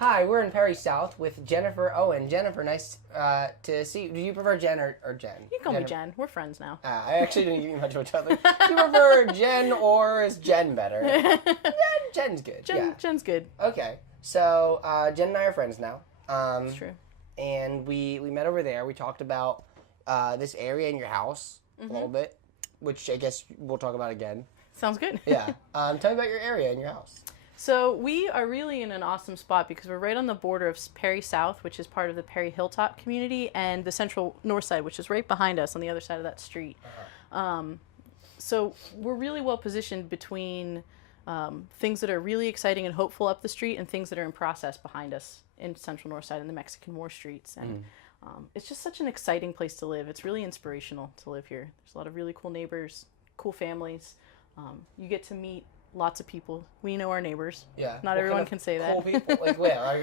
Hi, we're in Perry South with Jennifer Owen. Jennifer, nice to see you. Do you prefer Jen or Jen? You can call me Jen. We're friends now. I actually didn't give you much of each other. Do you prefer Jen or is Jen better? Jen's good. Jen's good. Okay, so Jen and I are friends now. That's true. And we met over there. We talked about this area in your house a little bit, which I guess we'll talk about again. Sounds good. Yeah. Tell me about your area and your house. So we are really in an awesome spot because we're right on the border of Perry South, which is part of the Perry Hilltop community, and the Central North Side, which is right behind us on the other side of that street. So we're really well positioned between things that are really exciting and hopeful up the street and things that are in process behind us in Central North Side and the Mexican War streets. And it's just such an exciting place to live. It's really inspirational to live here. There's a lot of really cool neighbors, cool families. You get to meet lots of people. We know our neighbors. Yeah. Not everyone can say that. Cool people. Like, wait, are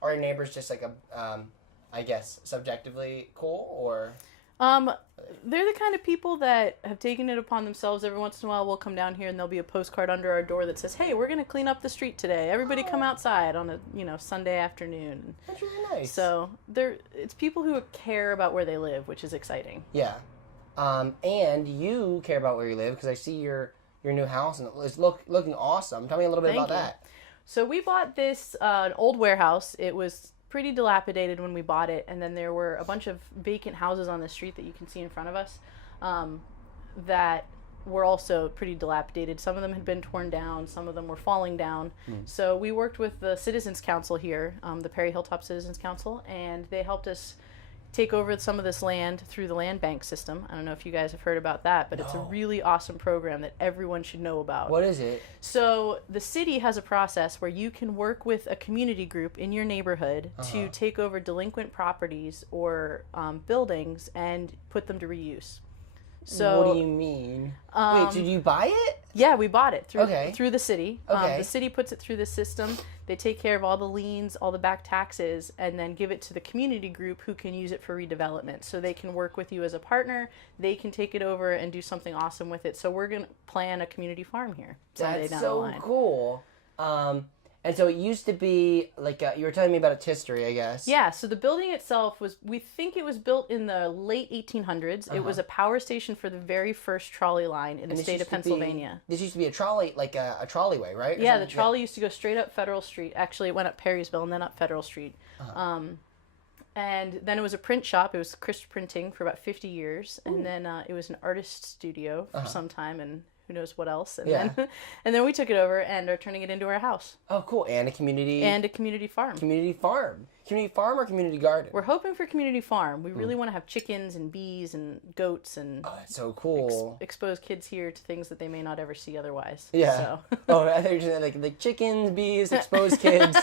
your neighbors just like I guess subjectively cool or? They're the kind of people that have taken it upon themselves. Every once in a while, we'll come down here and there'll be a postcard under our door that says, "Hey, we're going to clean up the street today. Everybody come outside on a Sunday afternoon." That's really nice. So it's people who care about where they live, which is exciting. Yeah. And you care about where you live because I see your new house and it's looking awesome. Tell me a little bit about that. So we bought this an old warehouse. It was pretty dilapidated when we bought it, and then there were a bunch of vacant houses on the street that you can see in front of us that were also pretty dilapidated. Some of them had been torn down, some of them were falling down. So we worked with the Citizens Council here, the Perry Hilltop Citizens Council, and they helped us take over some of this land through the land bank system. I don't know if you guys have heard about that, but it's a really awesome program that everyone should know about. What is it? So the city has a process where you can work with a community group in your neighborhood to take over delinquent properties or buildings and put them to reuse. So what do you mean? Wait, did you buy it? Yeah, we bought it through the city. Okay. The city puts it through the system. They take care of all the liens, all the back taxes, and then give it to the community group who can use it for redevelopment. So they can work with you as a partner. They can take it over and do something awesome with it. So we're going to plan a community farm here someday down the line. That's so cool. And so it used to be, like, you were telling me about its history, I guess. Yeah, so the building itself we think it was built in the late 1800s. It was a power station for the very first trolley line in the state of Pennsylvania. This used to be a trolley, like a trolleyway, right? Yeah, the trolley used to go straight up Federal Street. Actually, it went up Perrysville and then up Federal Street. And then it was a print shop. It was crisp printing for about 50 years. And then it was an artist studio for some time, and who knows what else. And then we took it over and are turning it into our house. Oh, cool. And a community farm. Community farm. Community farm or community garden? We're hoping for community farm. We really want to have chickens and bees and goats and that's so cool. Expose kids here to things that they may not ever see otherwise. Yeah. So. I thought you were saying like chickens, bees, expose kids.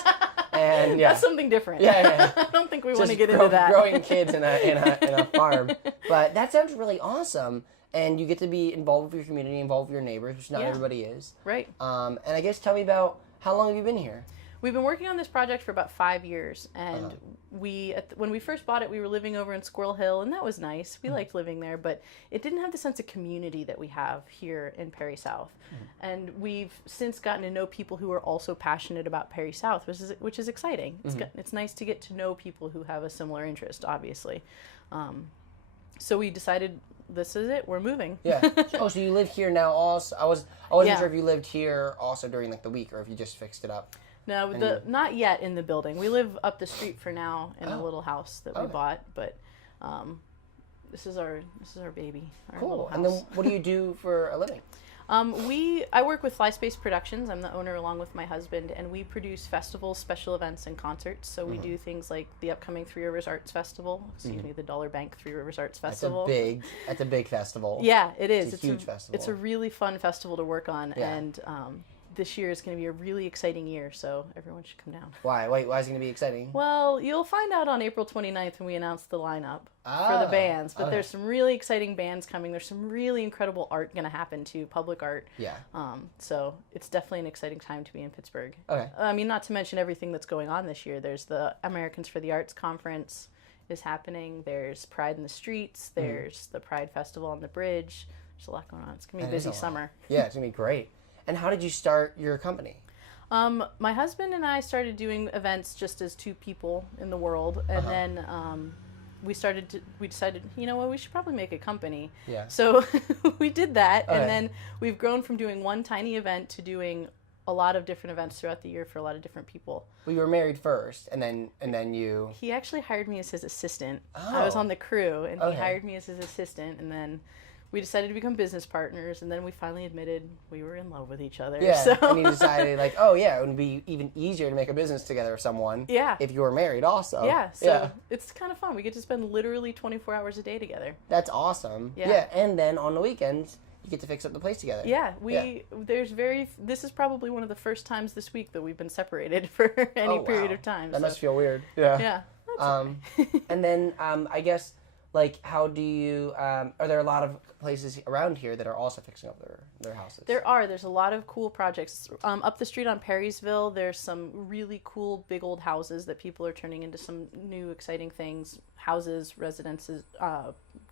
And yeah. That's something different. Yeah. I don't think we want to get into that. Growing kids in a farm. But that sounds really awesome. And you get to be involved with your community, involved with your neighbors, which not everybody is. Right. And I guess tell me about how long have you been here? We've been working on this project for about 5 years. And when we first bought it, we were living over in Squirrel Hill, and that was nice. We liked living there, but it didn't have the sense of community that we have here in Perry South. And we've since gotten to know people who are also passionate about Perry South, which is exciting. It's nice to get to know people who have a similar interest, obviously. So we decided, this is it. We're moving. Yeah. So you live here now also? I wasn't sure if you lived here also during like the week or if you just fixed it up. No, not yet in the building. We live up the street for now in a little house that we bought, but this is our baby. Our cool. House. And then what do you do for a living? I work with Fly Space Productions. I'm the owner along with my husband, and we produce festivals, special events, and concerts. So we do things like the upcoming Three Rivers Arts Festival. Excuse me, the Dollar Bank Three Rivers Arts Festival. That's a big festival. Yeah, it is. It's a huge festival. It's a really fun festival to work on, and this year is going to be a really exciting year, so everyone should come down. Why? Why is it going to be exciting? Well, you'll find out on April 29th when we announce the lineup for the bands. But there's some really exciting bands coming. There's some really incredible art going to happen too, public art. Yeah. So it's definitely an exciting time to be in Pittsburgh. Okay. I mean, not to mention everything that's going on this year. There's the Americans for the Arts Conference is happening. There's Pride in the Streets. There's the Pride Festival on the Bridge. There's a lot going on. It's going to be a busy summer. Yeah, it's going to be great. And how did you start your company? My husband and I started doing events just as two people in the world, and then we decided, you know what, we should probably make a company. Yeah. So we did that, Okay. and then we've grown from doing one tiny event to doing a lot of different events throughout the year for a lot of different people. Well, you were married first, and then you... He actually hired me as his assistant. Oh. I was on the crew, and Okay. he hired me as his assistant, and then we decided to become business partners, and then we finally admitted we were in love with each other. Yeah, So. and you decided, like, oh, yeah, it would be even easier to make a business together with someone Yeah. if you were married also. Yeah, so it's kind of fun. We get to spend literally 24 hours a day together. That's awesome. Yeah. And then on the weekends, you get to fix up the place together. Yeah, this is probably one of the first times this week that we've been separated for any period of time. That must feel weird. Yeah. Yeah. And then I guess, like, how do you, are there a lot of places around here that are also fixing up their houses? There's a lot of cool projects. Up the street on Perrysville, there's some really cool big old houses that people are turning into some new exciting things. Houses, residences,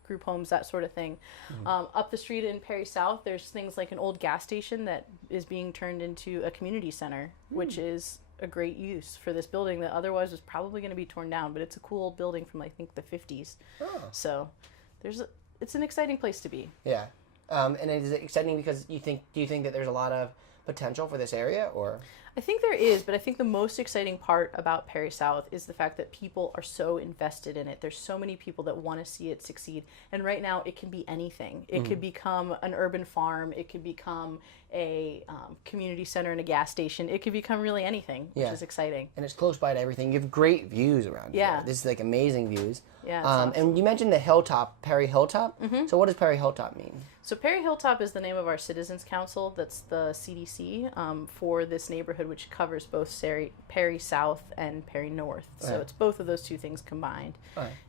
group homes, that sort of thing. Up the street in Perry South, there's things like an old gas station that is being turned into a community center, which is a great use for this building that otherwise was probably going to be torn down, but it's a cool old building from, I think, the 50s. Oh. So it's an exciting place to be. Yeah. And is it exciting because do you think that there's a lot of potential for this area, or? I think there is, but I think the most exciting part about Perry South is the fact that people are so invested in it. There's so many people that want to see it succeed. And right now, it can be anything. It could become an urban farm. It could become a community center and a gas station. It could become really anything, which is exciting. And it's close by to everything. You have great views around here. This is like amazing views. Yeah. Awesome. And you mentioned the hilltop, Perry Hilltop. So what does Perry Hilltop mean? So Perry Hilltop is the name of our Citizens Council. That's the CDC for this neighborhood, which covers both Perry South and Perry North. So it's both of those two things combined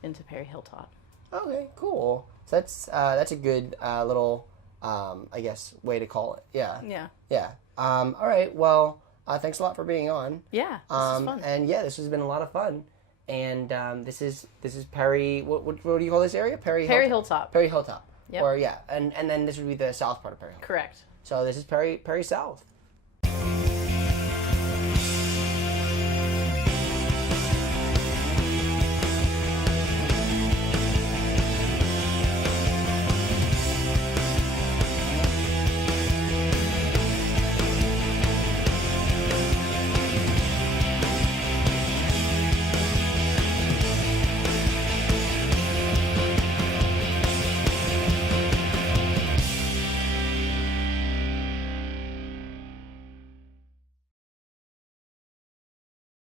into Perry Hilltop. Okay, cool. So that's a good little, I guess, way to call it. Yeah. Yeah. Yeah. All right. Well, thanks a lot for being on. Yeah. This is fun. And yeah, this has been a lot of fun. And this is Perry. What do you call this area? Perry Hilltop. Perry Hilltop. Yep. Or and then this would be the south part of Perry Hilltop. Correct. So this is Perry South.